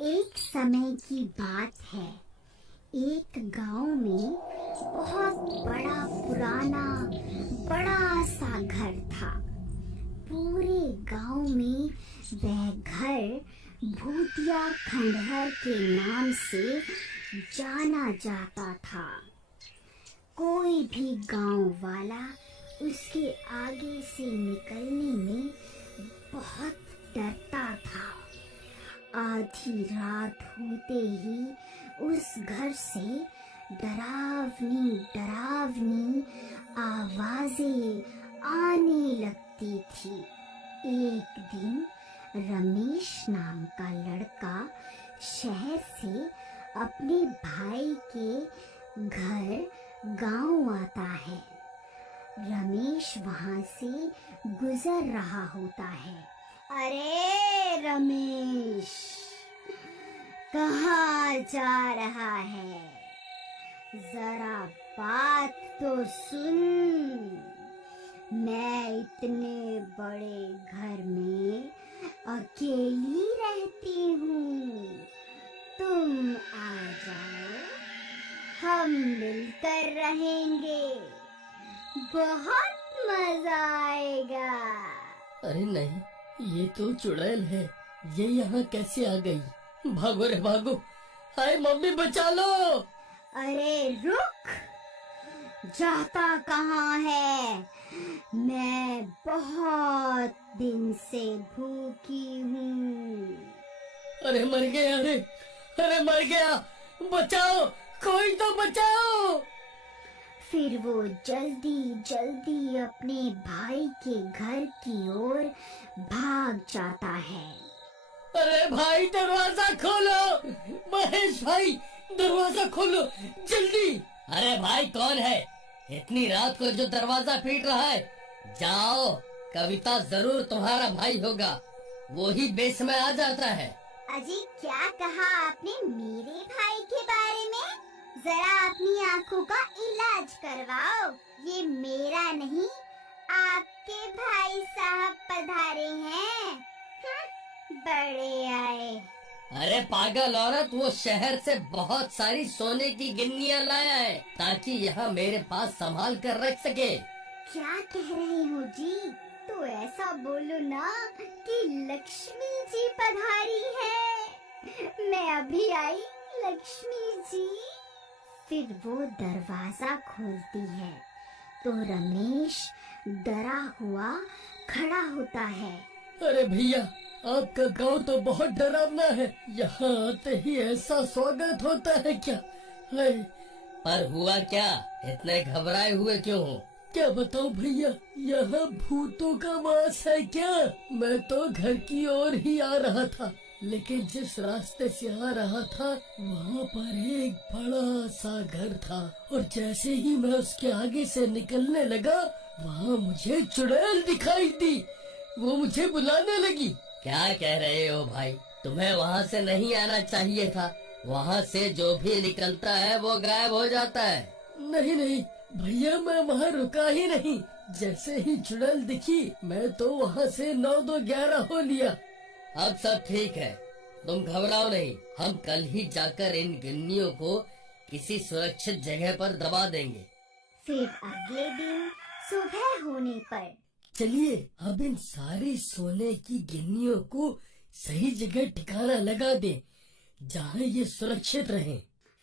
एक समय की बात है। एक गांव में बहुत बड़ा पुराना बड़ा सा घर था। पूरे गांव में वह घर भूतिया खंडहर के नाम से जाना जाता था। कोई भी गांव वाला उसके आगे से निकलने में बहुत डरता था। आधी रात होते ही उस घर से डरावनी डरावनी आवाजें आने लगती थी। एक दिन रमेश नाम का लड़का शहर से अपने भाई के घर गांव आता है। रमेश वहां से गुजर रहा होता है। अरे रमेश, कहाँ जा रहा है? जरा बात तो सुन। मैं इतने बड़े घर में अकेली रहती हूँ। तुम आ जाओ, हम मिलकर रहेंगे। बहुत मजा आएगा। अरे नहीं, ये तो चुड़ैल है। ये यहाँ कैसे आ गई? भागो रे भागो! हाय मम्मी, बचा लो! अरे रुक, जाता कहाँ है? मैं बहुत दिन से भूखी हूँ। अरे मर गया! अरे मर गया! बचाओ, कोई तो बचाओ! फिर वो जल्दी जल्दी अपने भाई के घर की ओर भाग जाता है। अरे भाई, दरवाजा खोलो! महेश भाई, दरवाजा खोलो जल्दी! अरे भाई, कौन है इतनी रात को जो दरवाजा पीट रहा है? जाओ, कविता जरूर तुम्हारा भाई होगा, वो ही बेस में आ जाता है। अजी, क्या कहा आपने मेरे भाई के बारे में? जरा अपनी आंखों का इलाज करवाओ। ये मेरा नहीं, आपके भाई साहब पधारे हैं। बड़े आए। अरे पागल औरत, वो शहर से बहुत सारी सोने की गिन्नियां लाया है ताकि यहाँ मेरे पास संभाल कर रख सके। क्या कह रहे हो जी? तो ऐसा बोलो ना कि लक्ष्मी जी पधारी है। मैं अभी आई, लक्ष्मी जी। फिर वो दरवाजा खोलती है तो रमेश डरा हुआ खड़ा होता है। अरे भैया, आपका गांव तो बहुत डरावना है। यहाँ आते ही ऐसा स्वागत होता है क्या? हाय! पर हुआ क्या? इतने घबराए हुए क्यों हो? क्या बताऊं भैया, यहाँ भूतों का वास है क्या? मैं तो घर की ओर ही आ रहा था, लेकिन जिस रास्ते से आ रहा था वहाँ पर एक बड़ा सा घर था, और जैसे ही मैं उसके आगे से निकलने लगा वहाँ मुझे चुड़ैल दिखाई दी। वो मुझे बुलाने लगी। क्या कह रहे हो भाई? तुम्हें वहाँ से नहीं आना चाहिए था। वहाँ से जो भी निकलता है वो गायब हो जाता है। नहीं नहीं भैया, मैं वहाँ रुका ही नहीं। जैसे ही चुड़ैल दिखी मैं तो वहाँ से 9-2-11 हो लिया। अब सब ठीक है, तुम घबराओ नहीं। हम कल ही जाकर इन गिन्नियों को किसी सुरक्षित जगह पर दबा देंगे। फिर अगले दिन सुबह होने पर चलिए अब इन सारी सोने की गिन्नियों को सही जगह ठिकाना लगा दें, जहाँ ये सुरक्षित रहें।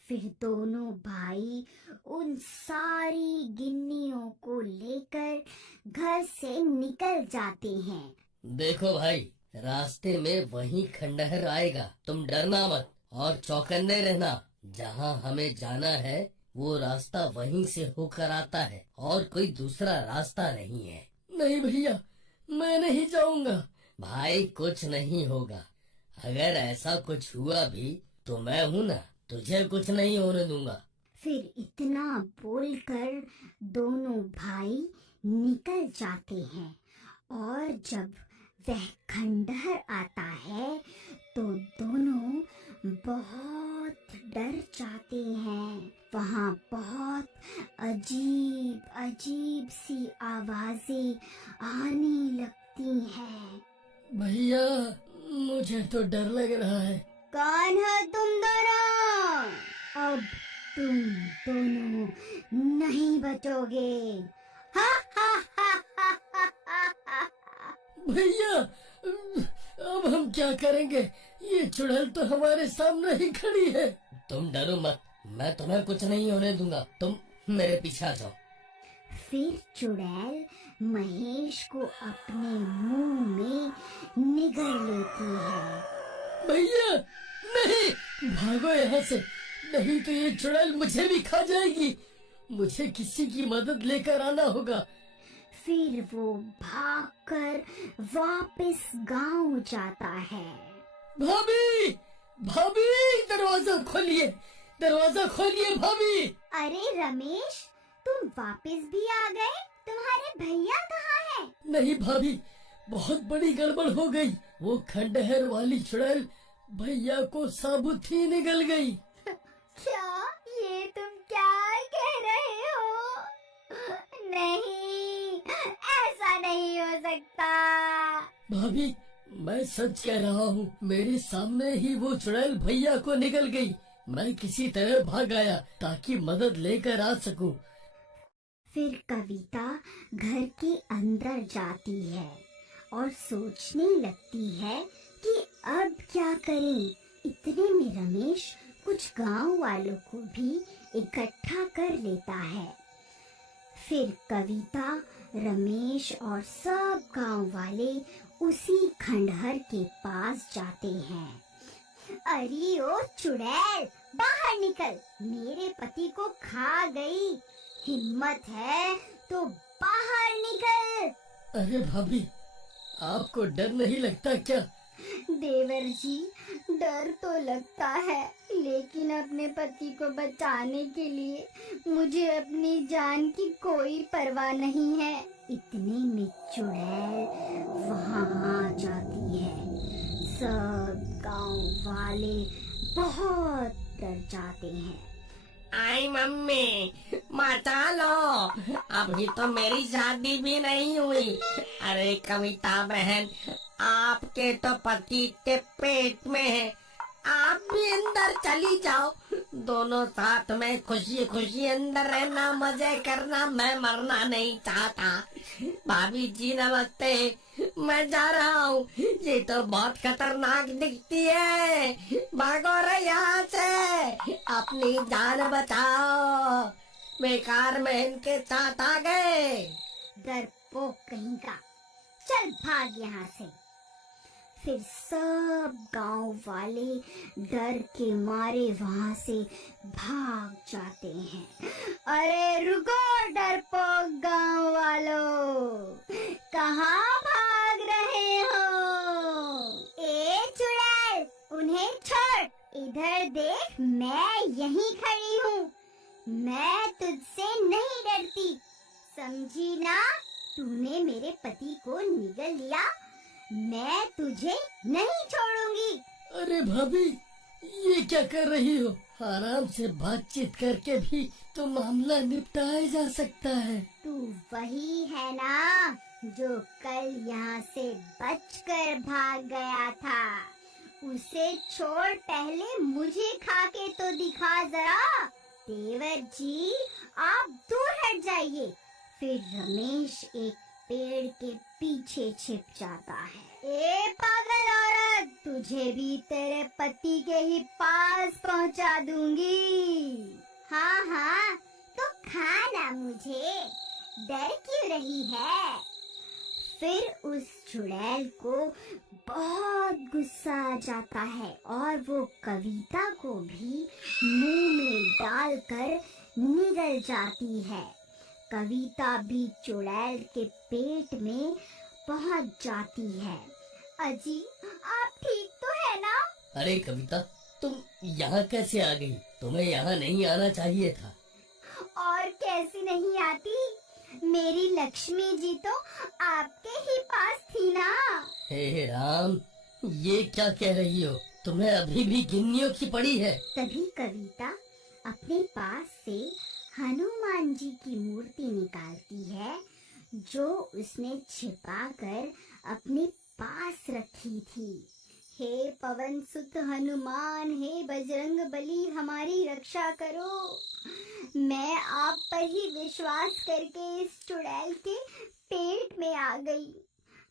फिर दोनों भाई उन सारी गिन्नियों को लेकर घर से निकल जाते हैं। देखो भाई, रास्ते में वही खंडहर आएगा। तुम डरना मत और चौकन्ने रहना। जहाँ हमें जाना है वो रास्ता वहीं से होकर आता है और कोई दूसरा रास्ता नहीं है। नहीं भैया, मैं नहीं जाऊंगा। भाई, कुछ नहीं होगा। अगर ऐसा कुछ हुआ भी तो मैं हूँ ना, तुझे कुछ नहीं होने दूंगा। फिर इतना बोलकर दोनों भाई निकल जाते हैं, और जब वह खंडहर आता है तो दोनों बहुत डर जाते हैं। वहाँ बहुत अजीब अजीब सी आवाजें आने लगती हैं। भैया, मुझे तो डर लग रहा है। कौन हो तुम दोनों? अब तुम दोनों नहीं बचोगे। हा हा हा हा हा हा हा। भैया, अब हम क्या करेंगे? ये चुड़ैल तो हमारे सामने ही खड़ी है। तुम डरो मत, मैं तुम्हें कुछ नहीं होने दूंगा। तुम मेरे पीछे आ जाओ। फिर चुड़ैल महेश को अपने मुंह में निगल लेती है। भैया नहीं, भागो यहाँ से, नहीं तो ये चुड़ैल मुझे भी खा जाएगी। मुझे किसी की मदद लेकर आना होगा। फिर वो भागकर वापस गांव जाता है। भाभी, भाभी, दरवाजा खोलिए, दरवाजा खोलिए भाभी। अरे रमेश, तुम वापस भी आ गए? तुम्हारे भैया कहाँ हैं? नहीं भाभी, बहुत बड़ी गड़बड़ हो गई। वो खंडहर वाली चुड़ैल भैया को साबुत ही निगल गई। क्या ये तुम क्या कह रहे हो? नहीं, ऐसा नहीं हो सकता। भाभी, मैं सच कह रहा हूँ, मेरे सामने ही वो चुड़ैल भैया को निगल गई। मैं किसी तरह भाग आया ताकि मदद लेकर आ सकूं। फिर कविता घर के अंदर जाती है और सोचने लगती है कि अब क्या करें। इतने में रमेश कुछ गांव वालों को भी इकट्ठा कर लेता है। फिर कविता, रमेश और सब गांव वाले उसी खंडहर के पास जाते हैं। अरे ओ चुड़ैल, बाहर निकल, मेरे पति को खा गई। हिम्मत है तो बाहर निकल। अरे भाभी, आपको डर नहीं लगता क्या? देवर जी, डर तो लगता है, लेकिन अपने पति को बचाने के लिए मुझे अपनी जान की कोई परवाह नहीं है। इतने में चुड़ैल वहाँ आ जाती है। सब गांव वाले बहुत डर जाते हैं। आई मम्मी, मचा लो, अभी तो मेरी शादी भी नहीं हुई। अरे कविता बहन, आपके तो पति के पेट में है, आप भी अंदर चली जाओ। दोनों साथ में खुशी खुशी अंदर रहना, मजे करना। मैं मरना नहीं चाहता। भाभी जी नमस्ते, मैं जा रहा हूँ। ये तो बहुत खतरनाक दिखती है, भागो रे यहाँ से, अपनी जान बचाओ। बेकार में इनके साथ आ गए। डरपोक कहीं का, चल भाग यहाँ से। फिर सब गांव वाले डर के मारे वहां से भाग जाते हैं। अरे रुको डरपोक गांव वालों, कहाँ भाग रहे हो? ए चुड़ैल, उन्हें छोड़, इधर देख, मैं यहीं खड़ी हूँ। मैं तुझसे नहीं डरती, समझी ना? तूने मेरे पति को निगल लिया, मैं तुझे नहीं छोड़ूंगी। अरे भाभी, ये क्या कर रही हो? आराम से बातचीत करके भी तो मामला निपटाया जा सकता है। तू वही है ना जो कल यहाँ से बचकर भाग गया था? उसे छोड़, पहले मुझे खा के तो दिखा जरा। देवर जी, आप दूर हट जाइए। फिर रमेश एक पेड़ के पीछे छिप जाता है। ए पागल औरत, तुझे भी तेरे पति के ही पास पहुंचा दूंगी। हाँ हाँ, तो खाना मुझे, डर क्यों रही है? फिर उस चुड़ैल को बहुत गुस्सा आ जाता है और वो कविता को भी मुंह में डालकर निगल जाती है। कविता भी चुड़ैल के पेट में पहुंच जाती है। अजी, आप ठीक तो है ना? अरे कविता, तुम यहाँ कैसे आ गई? तुम्हें यहाँ नहीं आना चाहिए था। और कैसी नहीं आती? मेरी लक्ष्मी जी तो आपके ही पास थी ना। हे राम, ये क्या कह रही हो? तुम्हें अभी भी गिन्नियों की पड़ी है। तभी कविता अपने पास से हनुमान जी की मूर्ति निकालती है, जो उसने छिपाकर अपने पास रखी थी। हे पवन सुत हनुमान, हे बजरंग बली, हमारी रक्षा करो। मैं आप पर ही विश्वास करके इस चुड़ैल के पेट में आ गई।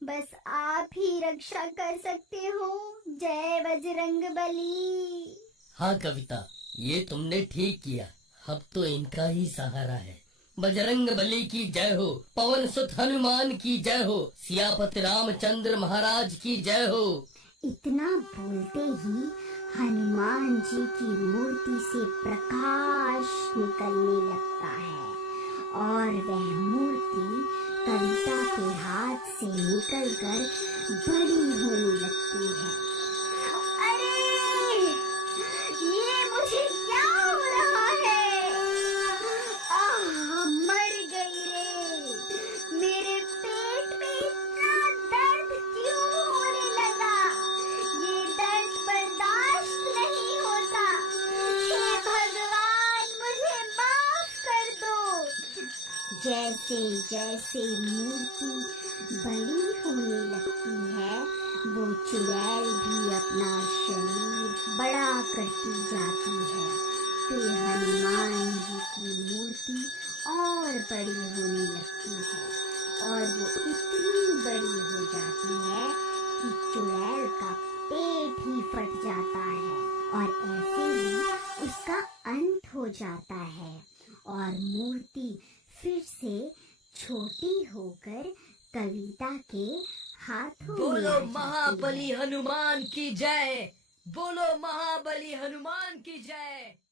बस आप ही रक्षा कर सकते हो। जय बजरंग बली। हाँ कविता, ये तुमने ठीक किया। अब तो इनका ही सहारा है। बजरंग बली की जय हो, पवन सुत हनुमान की जय हो, सियापति रामचंद्र महाराज की जय हो। इतना बोलते ही हनुमान जी की मूर्ति से प्रकाश निकलने लगता है और वह मूर्ति कविता के हाथ से निकलकर बड़ी होने लगती है। अरे ये मुझे क्या हो रहा है? मर गई रे। मेरे पेट में इतना दर्द क्यों होने लगा? ये दर्द बर्दाश्त नहीं होता। हे भगवान, मुझे माफ कर दो। जैसे जैसे मूर्ति बड़ी होने लगती है, वो चुड़ैल भी अपना शरीर बड़ा करती जाती है। फिर हनुमान जी की मूर्ति और बड़ी होने लगती है और वो इतनी बड़ी हो जाती है कि चुड़ैल का पेट ही फट जाता है और ऐसे ही उसका अंत हो जाता है और मूर्ति फिर से छोटी होकर कविता के हाथों में बोलो आ जाती महाबली है। हनुमान की जय। बोलो महाबली हनुमान की जय।